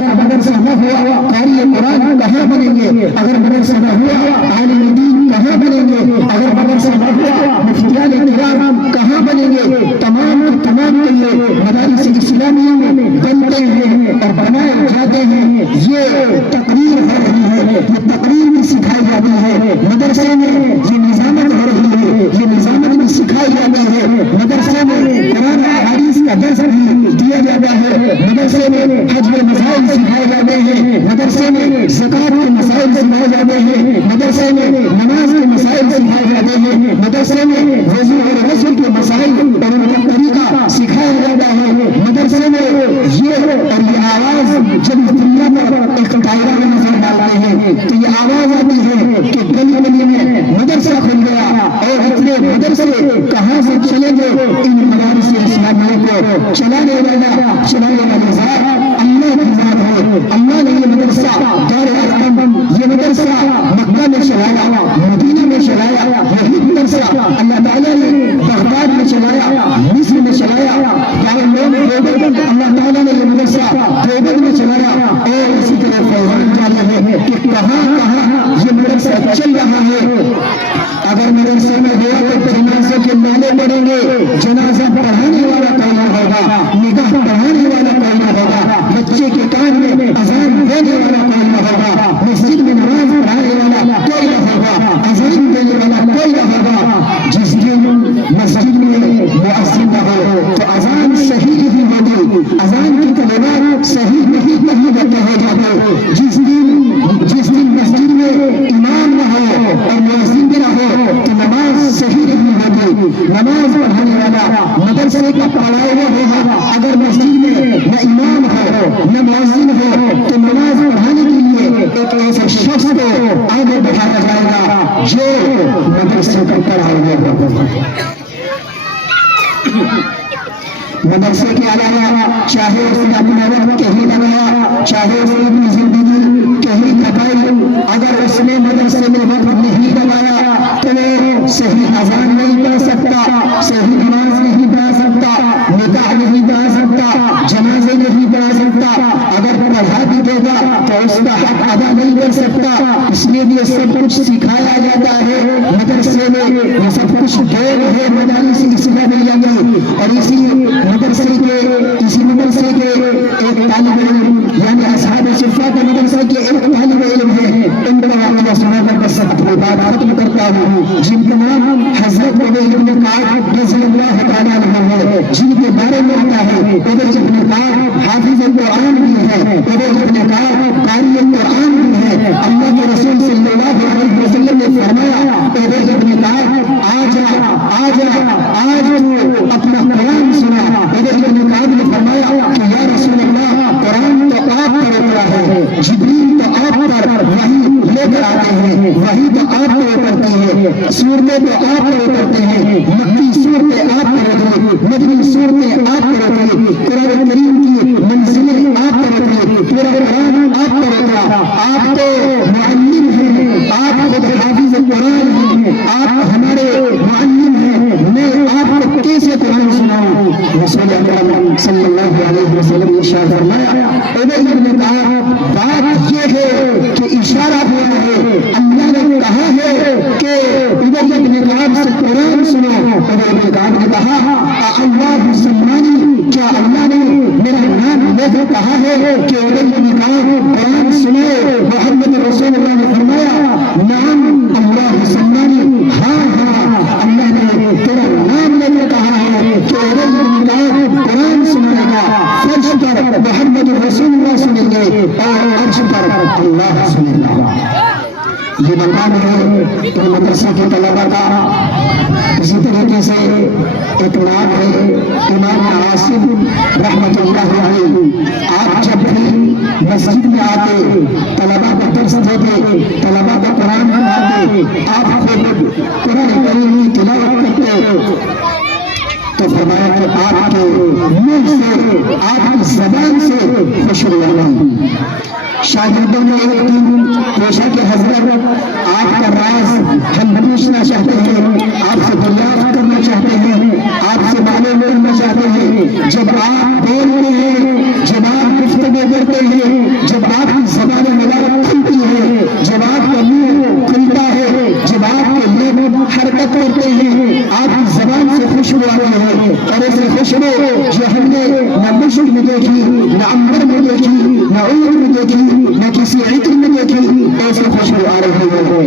اگر مدرسہ نہ ہوا قاری قرآن کہاں بنیں گے؟ اگر مدرسہ نہ ہوا عالم دین کہاں بنیں گے؟ اگر مدرسہ نہ ہوا مفتیان کرام کہاں بنیں گے؟ تمام کے تمام کے یہ مدارس اسلامیہ میں بنتے ہیں اور بنائے جاتے ہیں. یہ تقریر ہو رہی ہے، یہ تقریر بھی سکھائی جاتی ہے مدرسے میں. یہ نظامت ہو رہی ہے، یہ نظامت بھی سکھائی جاتی ہے مدرسے میں. قرآن حدیث کا درس بھی دیا جاتا ہے مدرسے میں. حج کے مسائل سکھائے جاتے ہیں مدرسے میں. زکات کے مسائل سکھائے جاتے ہیں مدرسے میں. نماز کے مسائل سکھائے جاتے ہیں مدرسے میں. وضو اور غسل کے مسائل اور ان کا طریقہ سکھایا جاتا ہے مدرسے میں. اور یہ آواز جب دنیا پر ایک دائرہ میں نظر ڈالتے ہیں تو یہ آواز آتی ہے کہ گلی گلی میں مدرسہ کھل گیا. اور اتنے مدرسے کہاں سے چلیں گے؟ ان مدارس اسلامیہ کو چلانے والا ذات اللہ کی ذات ہے. اللہ نے یہ مدرسہ دار ارقم، یہ مدرسہ مکہ میں چلایا، مدینہ میں چلایا. یہی مدرسہ اللہ تعالیٰ نے بغداد میں چلایا، مصر میں چلایا. اللہ تعالیٰ نے یہ مدرسہ دیوبند میں چلایا. اور اسی طرح فیضان جاری ہے کہ کہاں کہاں یہ مدرسہ چل رہا ہے. اگر مدرسے میں گیا تو جنازے کے نعرے پڑیں گے. جنازہ پڑھانے والا کون ہوگا؟ نگاہ پڑھانے والا کون ہوگا؟ بچے کے کان میں اذان دینے والا کون ہوگا؟ مسجد میں نماز پڑھانے والا کوئی نہ ہوگا، اذان دینے والا کوئی نہ ہوگا. جس دن مسجد میں مؤذن نہ ہو تو اذان صحیح نہیں ہوگی، اذان کی کلمات صحیح نہیں کہے جاتے. جس دن مسجد میں امام نہ ہو اور مؤذن بھی نہ ہو تو نماز صحیح نہیں ہوگی. نماز پڑھانے والا مدرسے کا پڑھایا ہوا ہوگا. اگر مسجد میں نہ امام ہو نہ مؤذن ہو تو نماز پڑھانے کے لیے ایک ایسے شخص کو آگے بڑھایا جائے گا جو مدرسے کا پڑھایا ہوگا. مدرسے کے علاوہ چاہے اس نے اپنا وقت کہیں لگایا، چاہے اس نے اپنی زندگی کہیں کھپائی، اگر اس نے مدرسے میں وقت نہیں لگایا تو وہ صحیح اذان نہیں پڑھ سکتا، صحیح نماز نہیں پڑھ سکتا، نکاح نہیں پڑھ سکتا، جنازے نہیں پڑھ سکتا. اگر پڑھا بھی دے گا تو اس کا حق ادا نہیں کر سکتا. اس لیے بھی سب کچھ سکھایا جاتا ہے مدرسے میں. یہ سب کچھ دور ہے مدارس اسلامیہ میں. اور اسی مدرسے کے ایک طالب علم یعنی اصحاب صفہ کے مدرسے کے ایک طالب علم ہے. ان کا واقعہ سنا کر بس اپنی بات ختم کرتا ہوں، جن کا نام حضرت ابی بن کعب رضی اللہ تعالیٰ عنہ ہے، جن کے بارے میں آتا ہے ابی بن کعب حافظ القرآن بھی ہے، ابی بن کعب قاری القرآن بھی ہے. اللہ کے رسول صلی اللہ علیہ وسلم نے فرمایا ابی بن کعب آج اپنا قرآن سنا. ابی بن کعب نے فرمایا کہ یا رسول اللہ قرآن تو آپ پر اترا ہے، جبریل تو آپ پر وحی لے کر آتے ہیں، وحی تو آپ پر اترتی ہے، سورتیں تو آپ پر اترتے ہیں، مکی سورتیں آپ پر اتری، مدنی سورتیں آپ پر اتری، قرآن کریم کی منزلیں آپ پر اتری، پورا قرآن آپ پر اترا. آپ تو معلم ہیں، آپ خود حافظ قرآن ہیں، آپ ہمارے معلم ہیں. میں آپ کو کیسے قرآن سناؤں؟ رسول اکرم صلی اللہ علیہ وسلم نے ارشاد فرمایا ابی بن کعب بات یہ ہے کہ اشارہ ہوا ہے، اللہ نے کہا ہے کہ ابی بن کعب سے قرآن سنو. ابی بن کعب نے کہا اللہ سمانی، کیا اللہ نے میرا نام لے کر کہا ہے کہ ابی بن کعب قرآن سنو؟ محمد رسول اللہ نے فرمایا نعم اللہ سمانی، ہاں اللہ نے تیرا نام لے کر کہا ہے کہ ابی بن کعب قرآن سنائے گا. فرش پر محمد رسول اللہ سنیں گے اور عرش پر اللہ سنیں گا. یہ مقام ہے کہ مدرسہ کے طلبہ کا. اسی طریقے سے ایک نام ہے امام عاصم رحمۃ اللہ علیہ. آپ جب بھی مسجد میں آتے، طلبہ کو درس دیتے، طلبہ کو قرآن پڑھاتے، آپ خود قرآن کریم کی تلاوت کرتے تو فرمایا کہ آپ کے منہ سے آپ کی زبان سے خوشبو آئی۔ شاگردوں نے ایک دن پوچھا کہ حضرت آپ کا راز ہم پوچھنا چاہتے ہیں، آپ سے دریافت کرنا چاہتے ہیں، آپ سے معلوم کرنا چاہتے ہیں۔ جب آپ بولتے ہیں، جب آپ گفتگو کرتے ہیں، جب آپ کی زبان مبارک کھلتی ہے، جب آپ کا منہ کھلتا ہے، جب آپ کے لب حرکت کرتے ہیں، آپ کی زبان سے خوشبو آتی ہے، اور ایسی خوشبو جو ہم نے نہ مشک میں دیکھی، نہ عنبر میں دیکھی، نہ عود میں دیکھی، نہ کسی عطر میں دیکھی، ایسی خوشبو آ رہی ہے۔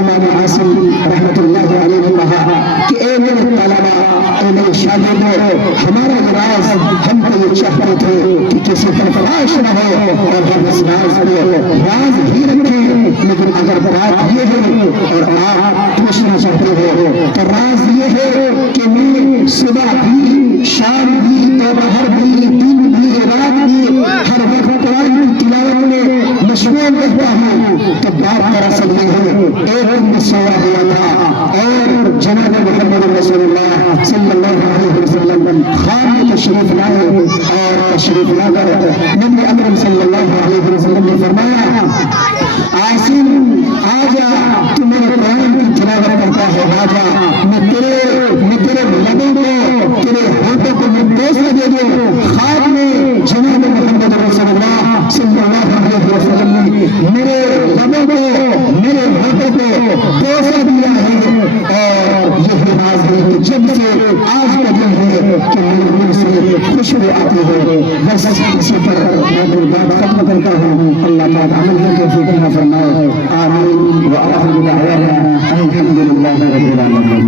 امام عاصم رحمۃ اللہ علیہ نے کہا کہ اے میرے طلبا، اے میرے شاگردوں، ہمارا راز ہم کو یہ چاہتے تھے کہ کسی پر فلاش نہ ہو اور ہم اس راز کو راز ہی رکھیں، لیکن اگر بات یہ ہے اور آپ پوچھنا چاہتے ہو تو راز یہ ہے کہ میں صبح بھی، شام بھی، دوپہر بھی، دن بھی، رات بھی، ہر وقت قرآن کی تلاوت میں مشغول رہتا ہوں۔ تو بات دراصل یہ ہے، ایک دن میں سویا ہوا تھا اور جناب محمد رسول اللہ صلی اللہ علیہ وسلم خواب میں تشریف لائے، اور تشریف لا کر نبی اکرم صلی اللہ علیہ وسلم نے فرمایا عاصم آ جا، تو میرے قرآن کی تلاوت کرتا ہے، آ جا، میں تیرے لبوں کو، تیرے ہاتھوں کو میں بوسہ دے دوں۔ خواب میں جناب محمد رسول اللہ صلی اللہ علیہ وسلم نے میرے لبوں کو، میرے ہاتھوں کو بوسہ دیا ہے، اور یہ راز ہے کہ جب سے آج کا دن ہے کہ میرے منہ سے خوشبو آتی ہے۔ بس اسی پر میں اپنی بات ختم کرتا ہوں۔ اللہ تعالیٰ عمل کی توفیق عطا فرمائے، آمین۔ وآخر دعوانا الحمد للہ رب العالمین۔